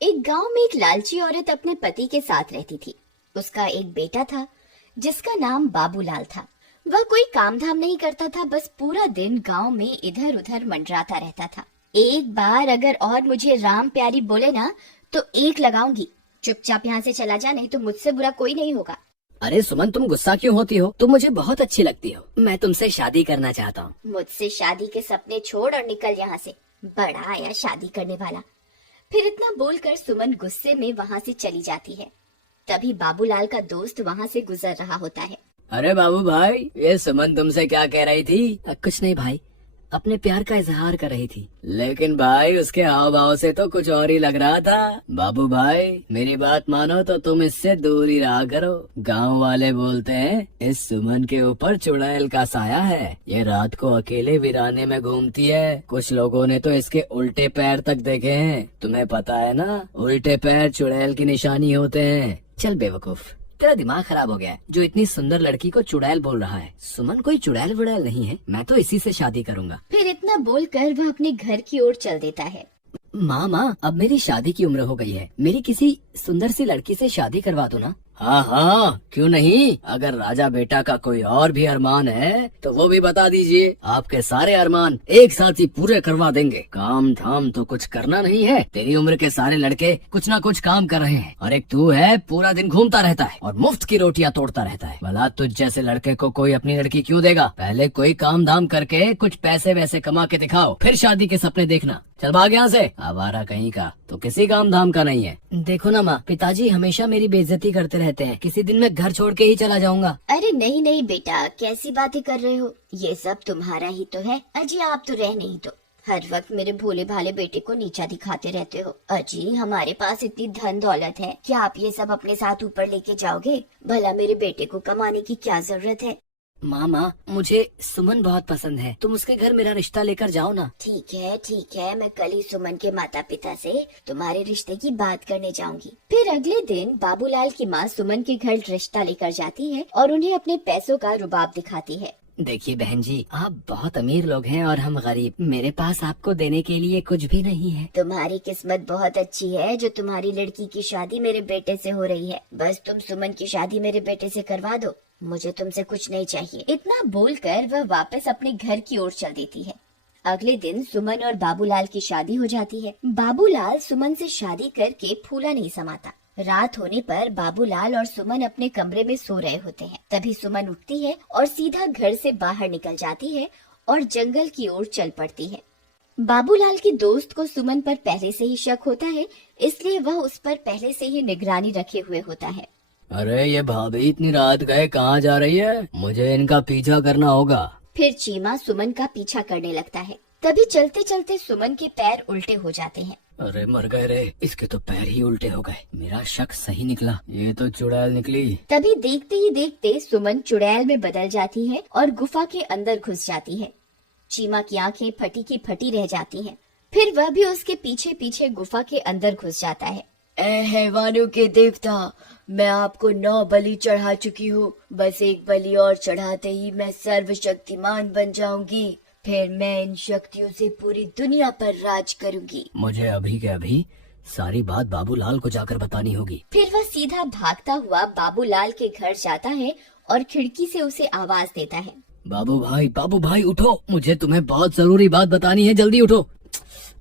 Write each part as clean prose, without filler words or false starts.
एक गांव में एक लालची औरत अपने पति के साथ रहती थी। उसका एक बेटा था जिसका नाम बाबूलाल था। वह कोई काम धाम नहीं करता था, बस पूरा दिन गांव में इधर उधर मंडराता रहता था। एक बार अगर और मुझे राम प्यारी बोले ना तो एक लगाऊंगी। चुपचाप यहाँ से चला जा, नहीं तो मुझसे बुरा कोई नहीं होगा। अरे सुमन, तुम गुस्सा क्यों होती हो? तुम मुझे बहुत अच्छी लगती हो। मैं तुमसे शादी करना चाहता हूँ। मुझसे शादी के सपने छोड़ और निकल यहाँ से। बड़ा आया शादी करने वाला। फिर इतना बोलकर सुमन गुस्से में वहाँ से चली जाती है। तभी बाबूलाल का दोस्त वहाँ से गुजर रहा होता है। अरे बाबू भाई, ये सुमन तुमसे क्या कह रही थी? कुछ नहीं भाई, अपने प्यार का इजहार कर रही थी। लेकिन भाई उसके हाव भाव से तो कुछ और ही लग रहा था। बाबू भाई मेरी बात मानो तो तुम इससे दूर ही रहा करो। गांव वाले बोलते हैं इस सुमन के ऊपर चुड़ैल का साया है। ये रात को अकेले वीराने में घूमती है। कुछ लोगों ने तो इसके उल्टे पैर तक देखे हैं। तुम्हें पता है ना, उल्टे पैर चुड़ैल की निशानी होते हैं। चल बेवकूफ, तेरा दिमाग खराब हो गया है जो इतनी सुंदर लड़की को चुड़ैल बोल रहा है। सुमन कोई चुड़ैल वुड़ैल नहीं है, मैं तो इसी से शादी करूंगा। फिर इतना बोलकर वह अपने घर की ओर चल देता है। माँ, अब मेरी शादी की उम्र हो गई है। मेरी किसी सुंदर सी लड़की से शादी करवा दो ना। हाँ हाँ, क्यों नहीं। अगर राजा बेटा का कोई और भी अरमान है तो वो भी बता दीजिए। आपके सारे अरमान एक साथ ही पूरे करवा देंगे। काम धाम तो कुछ करना नहीं है। तेरी उम्र के सारे लड़के कुछ ना कुछ काम कर रहे हैं और एक तू है, पूरा दिन घूमता रहता है और मुफ्त की रोटियां तोड़ता रहता है। भला तुझ जैसे लड़के को कोई अपनी लड़की क्यों देगा? पहले कोई काम धाम करके कुछ पैसे वैसे कमा के दिखाओ, फिर शादी के सपने देखना। चल भाग यहाँ से, आवारा कहीं का, तो किसी काम धाम का नहीं है। देखो ना माँ, पिताजी हमेशा मेरी बेइज्जती करते रहते हैं। किसी दिन मैं घर छोड़ के ही चला जाऊंगा। अरे नहीं नहीं बेटा, कैसी बातें कर रहे हो? ये सब तुम्हारा ही तो है। अजी आप तो रह नहीं तो हर वक्त मेरे भोले भाले बेटे को नीचा दिखाते रहते हो। अजी हमारे पास इतनी धन दौलत है, क्या आप ये सब अपने साथ ऊपर लेके जाओगे? भला मेरे बेटे को कमाने की क्या जरूरत है? माँ, मुझे सुमन बहुत पसंद है। तुम उसके घर मेरा रिश्ता लेकर जाओ ना। ठीक है, मैं कल ही सुमन के माता पिता से तुम्हारे रिश्ते की बात करने जाऊंगी। फिर अगले दिन बाबूलाल की माँ सुमन के घर रिश्ता लेकर जाती है और उन्हें अपने पैसों का रुबाब दिखाती है। देखिए बहन जी, आप बहुत अमीर लोग हैं और हम गरीब। मेरे पास आपको देने के लिए कुछ भी नहीं है। तुम्हारी किस्मत बहुत अच्छी है जो तुम्हारी लड़की की शादी मेरे बेटे से हो रही है। बस तुम सुमन की शादी मेरे बेटे से करवा दो, मुझे तुमसे कुछ नहीं चाहिए। इतना बोलकर वह वापस अपने घर की ओर चल देती है। अगले दिन सुमन और बाबूलाल की शादी हो जाती है। बाबूलाल सुमन से शादी करके फूला नहीं समाता। रात होने पर बाबूलाल और सुमन अपने कमरे में सो रहे होते हैं। तभी सुमन उठती है और सीधा घर से बाहर निकल जाती है और जंगल की ओर चल पड़ती है। बाबूलाल के दोस्त को सुमन पर पहले से ही शक होता है, इसलिए वह उस पर पहले से ही निगरानी रखे हुए होता है। अरे ये भाभी इतनी रात गए कहाँ जा रही है? मुझे इनका पीछा करना होगा। फिर चीमा सुमन का पीछा करने लगता है। तभी चलते चलते सुमन के पैर उल्टे हो जाते हैं। अरे मर गए रे, इसके तो पैर ही उल्टे हो गए। मेरा शक सही निकला, ये तो चुड़ैल निकली। तभी देखते ही देखते सुमन चुड़ैल में बदल जाती है और गुफा के अंदर घुस जाती है। चीमा की आंखें फटी की फटी रह जाती हैं। फिर वह भी उसके पीछे पीछे गुफा के अंदर घुस जाता है। ए हैवानों के देवता, मैं आपको 9 बलि चढ़ा चुकी हूँ। बस एक बलि और चढ़ाते ही मैं सर्वशक्तिमान बन जाऊंगी। फिर मैं इन शक्तियों से पूरी दुनिया पर राज करूंगी। मुझे अभी के अभी सारी बात बाबूलाल को जाकर बतानी होगी। फिर वह सीधा भागता हुआ बाबूलाल के घर जाता है और खिड़की से उसे आवाज देता है। बाबू भाई उठो, मुझे तुम्हें बहुत जरूरी बात बतानी है, जल्दी उठो।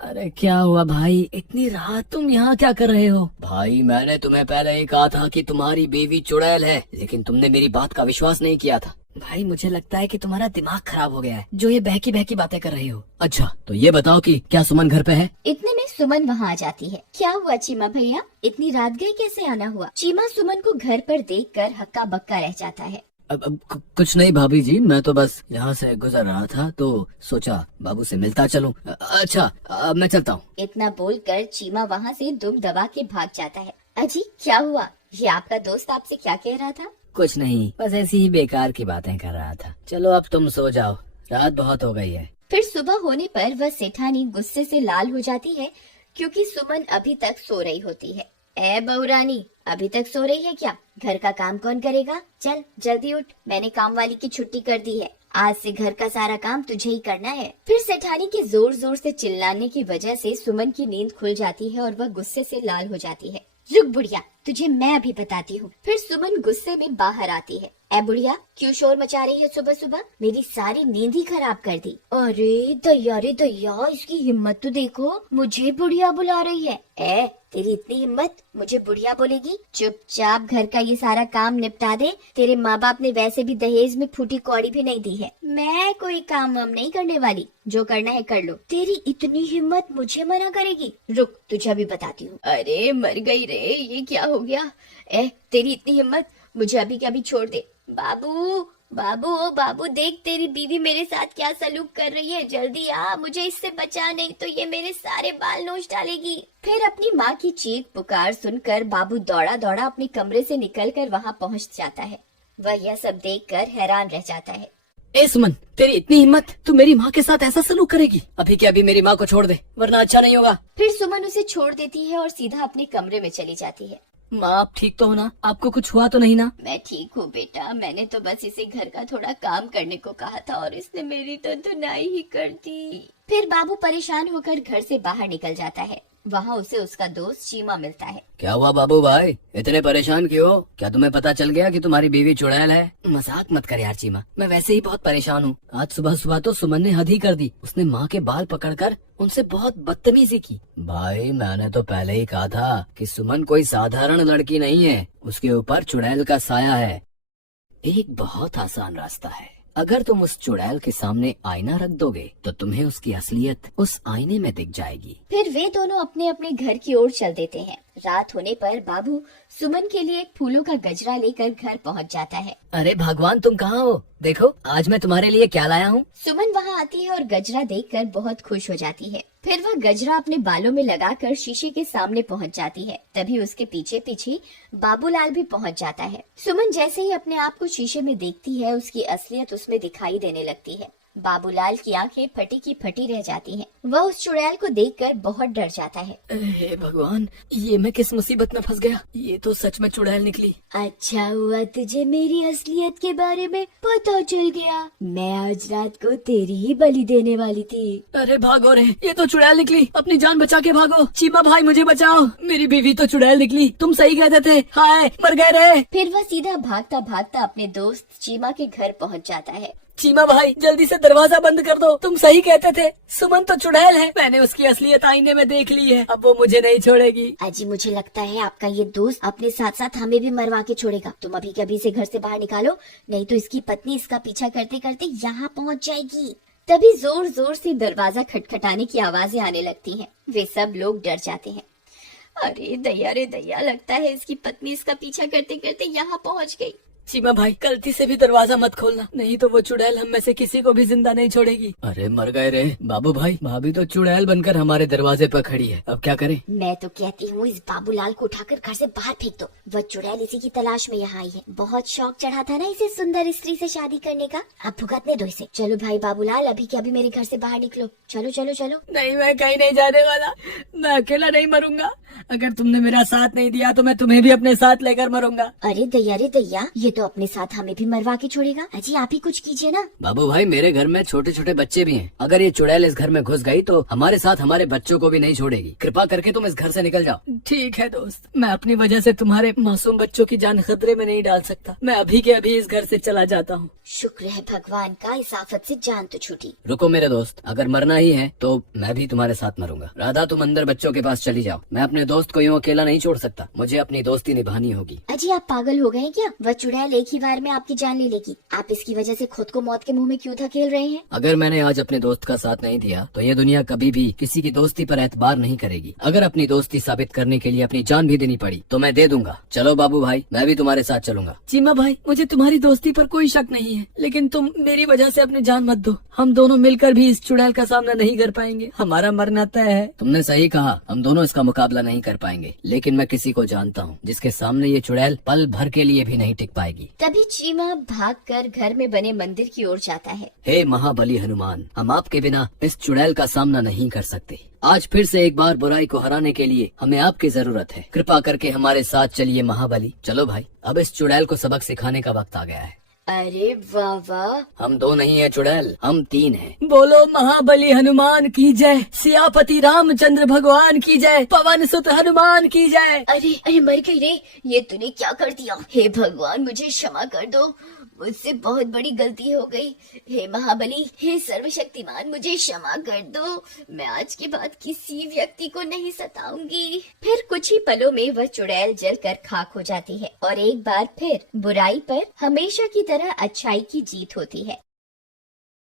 अरे क्या हुआ भाई, इतनी रात तुम यहाँ क्या कर रहे हो? भाई मैंने तुम्हें पहले ही कहा था कि तुम्हारी बीवी चुड़ैल है, लेकिन तुमने मेरी बात का विश्वास नहीं किया था। भाई मुझे लगता है कि तुम्हारा दिमाग खराब हो गया है, जो ये बहकी बहकी बातें कर रहे हो। अच्छा तो ये बताओ कि क्या सुमन घर पे है? इतने में सुमन वहाँ आ जाती है। क्या हुआ चीमा भैया, इतनी रात गए कैसे आना हुआ? चीमा सुमन को घर पर देखकर हक्का बक्का रह जाता है। अब कुछ नहीं भाभी जी, मैं तो बस यहाँ से गुजर रहा था तो सोचा बाबू से मिलता चलूं। अच्छा अब मैं चलता हूँ। इतना बोलकर चीमा वहाँ से दुम दबा के भाग जाता है। अजी क्या हुआ, ये आपका दोस्त आपसे क्या कह रहा था? कुछ नहीं, बस ऐसी ही बेकार की बातें कर रहा था। चलो अब तुम सो जाओ, रात बहुत हो गई है। फिर सुबह होने पर वह सेठानी गुस्से से लाल हो जाती है क्योंकि सुमन अभी तक सो रही होती है। ए बहुरानी, अभी तक सो रही है क्या? घर का काम कौन करेगा? चल जल्दी उठ, मैंने काम वाली की छुट्टी कर दी है। आज से घर का सारा काम तुझे ही करना है। फिर सेठानी के जोर जोर से चिल्लाने की वजह से सुमन की नींद खुल जाती है और वह गुस्से से लाल हो जाती है। रुक बुढ़िया, तुझे मैं अभी बताती हूँ। फिर सुमन गुस्से में बाहर आती है। ए बुढ़िया, क्यों शोर मचा रही है सुबह सुबह? मेरी सारी नींद ही खराब कर दी। अरे दैया, इसकी हिम्मत तो देखो, मुझे बुढ़िया बुला रही है। ए, तेरी इतनी हिम्मत, मुझे बुढ़िया बोलेगी? चुपचाप घर का ये सारा काम निपटा दे। तेरे माँ बाप ने वैसे भी दहेज में फूटी कौड़ी भी नहीं दी है। मैं कोई काम वाम नहीं करने वाली, जो करना है कर लो। तेरी इतनी हिम्मत, मुझे मना करेगी? रुक, तुझे अभी बताती हूँ। अरे मर गई रे, ये क्या हो गया? ए, तेरी इतनी हिम्मत, मुझे अभी के अभी छोड़ दे। बाबू बाबू, ओ बाबू, देख तेरी बीवी मेरे साथ क्या सलूक कर रही है। जल्दी आ, मुझे इससे बचा, नहीं तो ये मेरे सारे बाल नोच डालेगी। फिर अपनी माँ की चीख पुकार सुनकर बाबू दौड़ा दौड़ा अपने कमरे से निकलकर वहाँ पहुँच जाता है। वह यह सब देखकर हैरान रह जाता है। ए सुमन, तेरी इतनी हिम्मत, तू मेरी माँ के साथ ऐसा सलूक करेगी? अभी के अभी मेरी माँ को छोड़ दे, वरना अच्छा नहीं होगा। फिर सुमन उसे छोड़ देती है और सीधा अपने कमरे में चली जाती है। माँ, आप ठीक तो हो ना? आपको कुछ हुआ तो नहीं ना? मैं ठीक हूँ बेटा, मैंने तो बस इसे घर का थोड़ा काम करने को कहा था और इसने मेरी तो धुनाई ही कर दी। फिर बाबू परेशान होकर घर से बाहर निकल जाता है। वहाँ उसे उसका दोस्त चीमा मिलता है। क्या हुआ बाबू भाई, इतने परेशान क्यों हो? क्या तुम्हें पता चल गया कि तुम्हारी बीवी चुड़ैल है? मजाक मत कर यार चीमा, मैं वैसे ही बहुत परेशान हूँ। आज सुबह सुबह तो सुमन ने हद ही कर दी। उसने माँ के बाल पकड़कर उनसे बहुत बदतमीजी की। भाई, मैंने तो पहले ही कहा था कि सुमन कोई साधारण लड़की नहीं है, उसके ऊपर चुड़ैल का साया है। एक बहुत आसान रास्ता है। अगर तुम उस चुड़ैल के सामने आईना रख दोगे तो तुम्हें उसकी असलियत उस आईने में दिख जाएगी। फिर वे दोनों अपने अपने घर की ओर चल देते हैं। रात होने पर बाबू सुमन के लिए एक फूलों का गजरा लेकर घर पहुंच जाता है। अरे भगवान, तुम कहाँ हो? देखो आज मैं तुम्हारे लिए क्या लाया हूँ। सुमन वहाँ आती है और गजरा देखकर बहुत खुश हो जाती है। फिर वह गजरा अपने बालों में लगाकर शीशे के सामने पहुँच जाती है। तभी उसके पीछे पीछे बाबूलाल भी पहुँच जाता है। सुमन जैसे ही अपने आप को शीशे में देखती है, उसकी असलियत उसमें दिखाई देने लगती है। बाबूलाल की आंखें फटी की फटी रह जाती हैं। वह उस चुड़ैल को देखकर बहुत डर जाता है। हे भगवान, ये मैं किस मुसीबत में फंस गया? ये तो सच में चुड़ैल निकली। अच्छा हुआ तुझे मेरी असलियत के बारे में पता चल गया। मैं आज रात को तेरी ही बलि देने वाली थी। अरे भागो रे, ये तो चुड़ैल निकली, अपनी जान बचा के भागो। चीमा भाई, मुझे बचाओ, मेरी बीवी तो चुड़ैल निकली, तुम सही कहते थे। हाय, मर गए रे। फिर वह सीधा भागता भागता अपने दोस्त चीमा के घर पहुंच जाता है। चीमा भाई, जल्दी से दरवाजा बंद कर दो, तुम सही कहते थे, सुमन तो चुड़ैल है। मैंने उसकी असलियत आईने में देख ली है, अब वो मुझे नहीं छोड़ेगी। अजी, मुझे लगता है आपका ये दोस्त अपने साथ साथ हमें भी मरवा के छोड़ेगा। तुम अभी के अभी से घर से बाहर निकालो, नहीं तो इसकी पत्नी इसका पीछा करते करते यहाँ पहुँच जाएगी। तभी जोर जोर से दरवाजा खटखटाने की आवाजें आने लगती हैं। वे सब लोग डर जाते हैं। अरे दैया, लगता है इसकी पत्नी इसका पीछा करते करते यहाँ पहुँच गई। चीमा भाई, गलती से भी दरवाजा मत खोलना, नहीं तो वो चुड़ैल हम में से किसी को भी जिंदा नहीं छोड़ेगी। अरे मर गए रे। बाबू भाई, भाभी तो चुड़ैल बनकर हमारे दरवाजे पर खड़ी है, अब क्या करें? मैं तो कहती हूँ इस बाबूलाल को उठाकर घर से बाहर फेंक दो। वह चुड़ैल इसी की तलाश में यहाँ आई है। बहुत शौक चढ़ा था ना इसे सुंदर स्त्री से शादी करने का, अब भुगतने दो इसे। चलो भाई बाबूलाल, अभी के अभी मेरे घर से बाहर निकलो। चलो चलो चलो। नहीं, मैं कहीं नहीं जाने वाला, मैं अकेला नहीं मरूंगा। अगर तुमने मेरा साथ नहीं दिया तो मैं तुम्हें भी अपने साथ लेकर मरूंगा। अरे दैया, ये तो अपने साथ हमें भी मरवा के छोड़ेगा। अजी, आप ही कुछ कीजिए ना। बाबू भाई, मेरे घर में छोटे छोटे बच्चे भी हैं। अगर ये चुड़ैल इस घर में घुस गई तो हमारे साथ हमारे बच्चों को भी नहीं छोड़ेगी। कृपा करके तुम इस घर से निकल जाओ। ठीक है दोस्त, मैं अपनी वजह से तुम्हारे मासूम बच्चों की जान खतरे में नहीं डाल सकता। मैं अभी के अभी इस घर से चला जाता हूँ। शुक्र है भगवान का, इस आफत से जान तो छूटी। रुको मेरे दोस्त, अगर मरना ही है तो मैं भी तुम्हारे साथ मरूंगा। राधा, तुम अंदर बच्चों के पास चली जाओ, मैं अपने दोस्त को यूँ अकेला नहीं छोड़ सकता, मुझे अपनी दोस्ती निभानी होगी। अजी, आप पागल हो गए हैं क्या? वह चुड़ैल एक ही बार में आपकी जान ले लेगी। आप इसकी वजह से खुद को मौत के मुंह में क्यों धकेल रहे हैं? अगर मैंने आज अपने दोस्त का साथ नहीं दिया तो ये दुनिया कभी भी किसी की दोस्ती पर एतबार नहीं करेगी। अगर अपनी दोस्ती साबित करने के लिए अपनी जान भी देनी पड़ी तो मैं दे दूंगा। चलो बाबू भाई, मैं भी तुम्हारे साथ चलूंगा। चीमा भाई, मुझे तुम्हारी दोस्ती पर कोई शक नहीं है, लेकिन तुम मेरी वजह से अपनी जान मत दो। हम दोनों मिलकर भी इस चुड़ैल का सामना नहीं कर पाएंगे, हमारा मरना तय है। तुमने सही कहा, हम दोनों इसका मुकाबला नहीं कर पाएंगे, लेकिन मैं किसी को जानता हूँ जिसके सामने ये चुड़ैल पल भर के लिए भी नहीं टिक पाएगी। तभी चीमा भागकर घर में बने मंदिर की ओर जाता है। हे महाबली हनुमान, हम आपके बिना इस चुड़ैल का सामना नहीं कर सकते। आज फिर से एक बार बुराई को हराने के लिए हमें आपकी जरूरत है। कृपा करके हमारे साथ चलिए महाबली। चलो भाई, अब इस चुड़ैल को सबक सिखाने का वक्त आ गया है। अरे वाह वाह, हम 2 नहीं है चुड़ैल, हम 3 हैं। बोलो महाबली हनुमान की जय, सियापति रामचंद्र भगवान की जय, पवन सुत हनुमान की जय। अरे अरे मर गई रे, ये तूने क्या कर दिया? हे भगवान, मुझे क्षमा कर दो, मुझसे बहुत बड़ी गलती हो गई। हे महाबली, हे सर्वशक्तिमान, मुझे क्षमा कर दो। मैं आज के बाद किसी व्यक्ति को नहीं सताऊंगी। फिर कुछ ही पलों में वह चुड़ैल जलकर खाक हो जाती है और एक बार फिर बुराई पर हमेशा की तरह अच्छाई की जीत होती है।